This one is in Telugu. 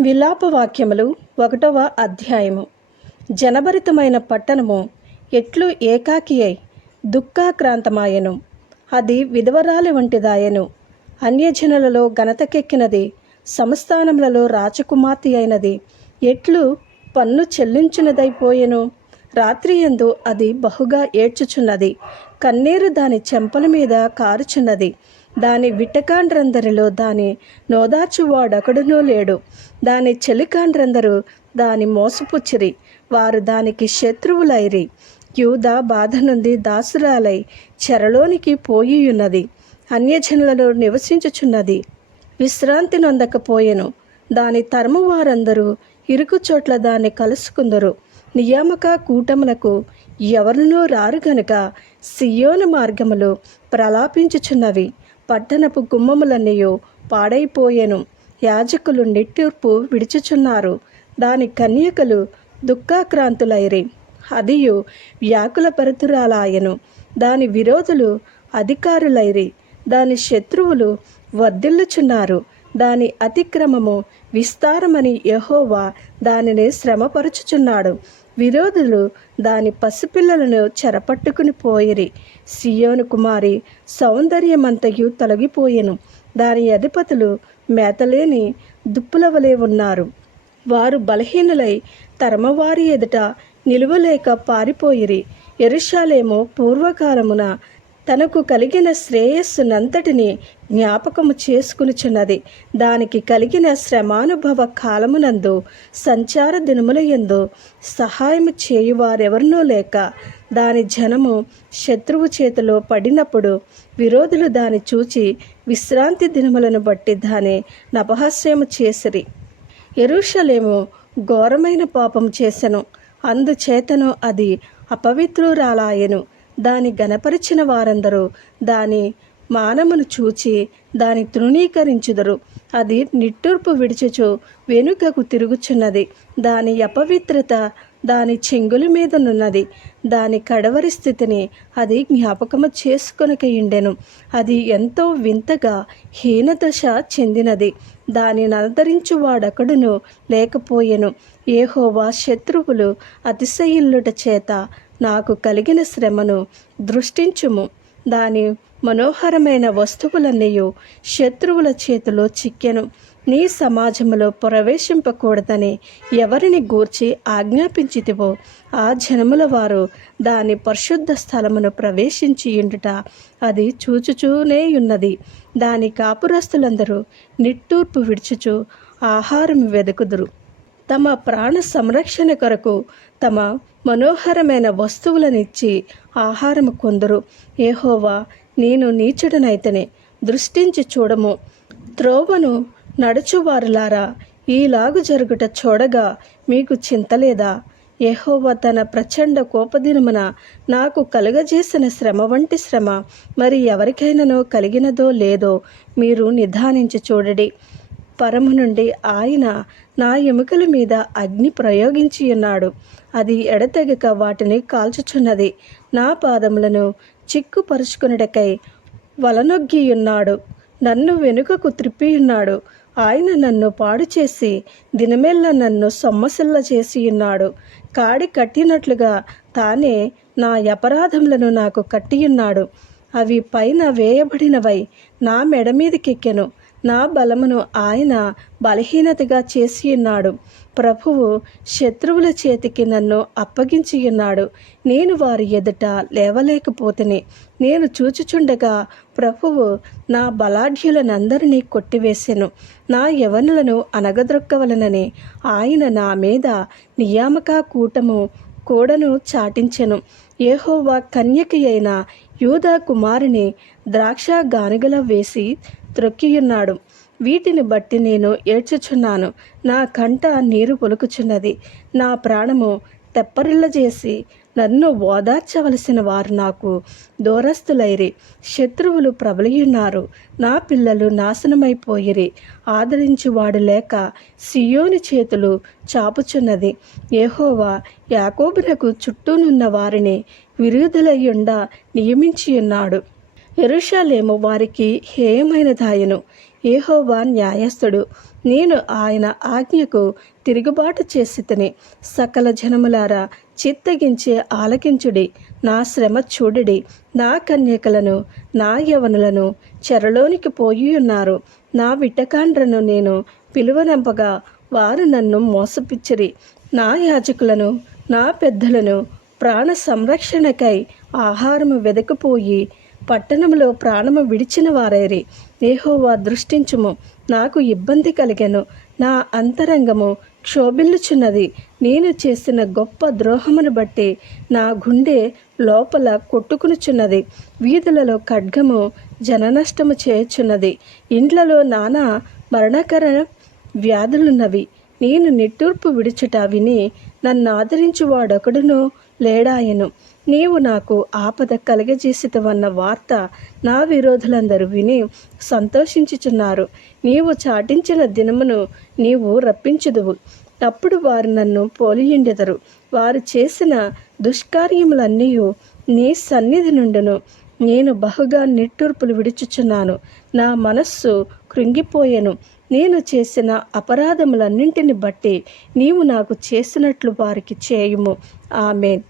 విలాపవాక్యములు ఒకటవ అధ్యాయము. జనభరితమైన పట్టణము ఎట్లు ఏకాకి అయి దుఃఖాక్రాంతమాయను. అది విధవరాలి వంటిదాయను. అన్యజనులలో ఘనతకెక్కినది సంస్థానములలో రాజకుమార్తె అయినది ఎట్లు పన్ను చెల్లించినదైపోయెను. రాత్రి యందు అది బహుగా ఏడ్చుచున్నది. కన్నీరు దాని చెంపల మీద కారుచున్నది. దాని విట్టకాండ్రందరిలో దాని నోదార్చువాడొకడునూ లేడు. దాని చెలికాండ్రందరు దాని మోసపుచ్చిరి. వారు దానికి శత్రువులైరి. యూద బాధ నుండి దాసురాలై చెరలోనికి పోయియున్నది. అన్యజనులలో నివసించుచున్నది. విశ్రాంతి నొందకపోయెను. దాని తరము వారందరూ ఇరుకు చోట్ల దాన్ని కలుసుకుందరు. నియామక కూటములకు ఎవరినో రారు గనుక సియోను మార్గములు ప్రలాపించుచున్నవి. పట్టణపు గుమ్మములన్నయో పాడైపోయెను. యాజకులు నిట్టూర్పు విడిచుచున్నారు. దాని కన్యకలు దుఃఖాక్రాంతులైరి. అదియు వ్యాకుల పరతురాలాయను దాని విరోధులు అధికారులైరి. దాని శత్రువులు వర్ధిల్లుచున్నారు. దాని అతిక్రమము విస్తారమని యహోవా దానిని శ్రమపరుచుచున్నాడు. విరోధులు దాని పసిపిల్లలను చెరపట్టుకుని పోయిరి. సియోను కుమారి సౌందర్యమంతయు తొలగిపోయెను. దాని అధిపతులు మేతలేని దుప్పుల వలె ఉన్నారు. వారు బలహీనులై తరమవారి ఎదుట నిలువలేక పారిపోయిరి. ఎరుషాలేమో పూర్వకాలమున తనకు కలిగిన శ్రేయస్సునంతటిని జ్ఞాపకము చేసుకునిచున్నది. దానికి కలిగిన శ్రమానుభవ కాలమునందు సంచార దినములయందు సహాయము చేయువారెవరినూ లేక దాని జనము శత్రువు చేతిలో పడినప్పుడు విరోధులు దాని చూచి విశ్రాంతి దినములను బట్టి దాని నపహాస్యము చేసిరి. ఎరుషలేము ఘోరమైన పాపం చేసెను. అందుచేతను అది అపవిత్రురాలాయెను. దాని గనపరిచిన వారందరూ దాని మానమును చూచి దాని తృణీకరించుదరు. అది నిట్టూర్పు విడిచుచు వెనుకకు తిరుగుచున్నది. దాని అపవిత్రత దాని చెంగుల మీదనున్నది దాని కడవరి స్థితిని అది జ్ఞాపకము చేసుకొనకయుండెను. అది ఎంతో వింతగా హీనదశ చెందినది. దాని నలదరించు వాడకడును లేకపోయెను. ఏహోవా శత్రువులు అతిశయిల్లుట చేత నాకు కలిగిన శ్రమను దృష్టించుము. దాని మనోహరమైన వస్తువులన్నీ శత్రువుల చేతిలో చిక్కెను. నీ సమాజంలో ప్రవేశింపకూడదని ఎవరిని గూర్చి ఆజ్ఞాపించితివో ఆ జనముల వారు దాని పరిశుద్ధ స్థలమును ప్రవేశించి ఉండుట అది చూచుచూనే ఉన్నది దాని కాపురస్తులందరూ నిట్టూర్పు విడుచుచు ఆహారం వెదుకుదురు. తమ ప్రాణ సంరక్షణ కొరకు తమ మనోహరమైన వస్తువులనిచ్చి ఆహారము కొందరు. ఏహోవా నేను నీచుడనైతనే దృష్టించి చూడము. త్రోవను నడుచువారులారా ఈలాగు జరుగుట చూడగా మీకు చింతలేదా యెహోవా తన ప్రచండ కోపదినమున నాకు కలుగజేసిన శ్రమ వంటి శ్రమ మరి ఎవరికైనానో కలిగినదో లేదో మీరు నిధానించి చూడడి. పరము నుండి ఆయన నా ఎముకల మీద అగ్ని ప్రయోగించి ఉన్నాడు. అది ఎడతెగక వాటిని కాల్చుచున్నది. నా పాదములను చిక్కుపరుచుకున్నటకై వలనొగ్గియున్నాడు నన్ను వెనుకకు త్రిప్పియున్నాడు ఆయన నన్ను పాడు చేసి దినమెల్ల నన్ను సొమ్మసిల్ల చేసి ఉన్నాడు. కాడి కట్టినట్లుగా తానే నా అపరాధములను నాకు కట్టియున్నాడు. అవి పైన వేయబడినవై నా మెడ మీదకెక్కెను. నా బలమును ఆయన బలహీనతగా చేసి ఉన్నాడు. ప్రభువు శత్రువుల చేతికి నన్ను అప్పగించి ఉన్నాడు. నేను వారి ఎదుట లేవలేకపోతేనే. నేను చూచుచుండగా ప్రభువు నా బలాఢ్యులనందరినీ కొట్టివేసెను. నా యవనులను అనగద్రొక్కవలనని ఆయన నా మీద నియామక కూటము కూడను చాటించెను. ఏహోవా కన్యకి అయిన యూదా కుమారుని ద్రాక్ష గానుగల వేసి త్రొక్కియున్నాడు. వీటిని బట్టి నేను ఏడ్చుచున్నాను. నా కంట నీరు పొలుకుచున్నది. నా ప్రాణము తెప్పరిల్లజేసి నన్ను ఓదార్చవలసిన వారు నాకు దూరస్తులైరి శత్రువులు ప్రబలియున్నారు. నా పిల్లలు నాశనమైపోయిరి. ఆదరించువాడు లేక సియోని చేతులు చాపుచున్నది. ఏహోవా యాకోబునకు చుట్టూనున్న వారిని విరుదులయ్యుండ నియమించియున్నాడు. ఎరుషాలేము వారికి హేయమైన దాయను ఏహోవా న్యాయస్థుడు. నేను ఆయన ఆజ్ఞకు తిరుగుబాటు చేసితని సకల జనములారా చిత్తగించే ఆలకించుడి. నా శ్రమ చూడుడి. నా కన్యకలను నా యవనులను చెరలోనికి పోయి ఉన్నారు నా విట్టకాండ్రను నేను పిలువనంపగా వారు నన్ను మోసపిచ్చిరి. నా యాజకులను నా పెద్దలను ప్రాణ సంరక్షణకై ఆహారము వెదకపోయి పట్టణంలో ప్రాణము విడిచిన వారైరి. ఏహోవా దృష్టించుము. నాకు ఇబ్బంది కలిగెను. నా అంతరంగము క్షోభిల్లుచున్నది. నేను చేసిన గొప్ప ద్రోహమును బట్టి నా గుండె లోపల కొట్టుకునుచున్నది. వీధులలో ఖడ్గము జననష్టము చేయుచున్నది. ఇండ్లలో నానా మరణకర వ్యాధులున్నవి. నేను నిట్టూర్పు విడుచుట విని నన్ను ఆదరించువాడొకడును లేడాయను. నీవు నాకు ఆపద కలిగజేసితవన్న వార్త నా విరోధులందరూ విని సంతోషించుచున్నారు. నీవు చాటించిన దినమును నీవు రప్పించుదువు. అప్పుడు వారు నన్ను పోలియుండెదరు. వారు చేసిన దుష్కార్యములన్నీ నీ సన్నిధి నుండును. నేను బహుగా నిట్టూర్పులు విడుచుచున్నాను. నా మనస్సు కృంగిపోయెను. నేను చేసిన అపరాధములన్నింటిని బట్టి నీవు నాకు చేసినట్లు వారికి చేయుము. ఆమెన్.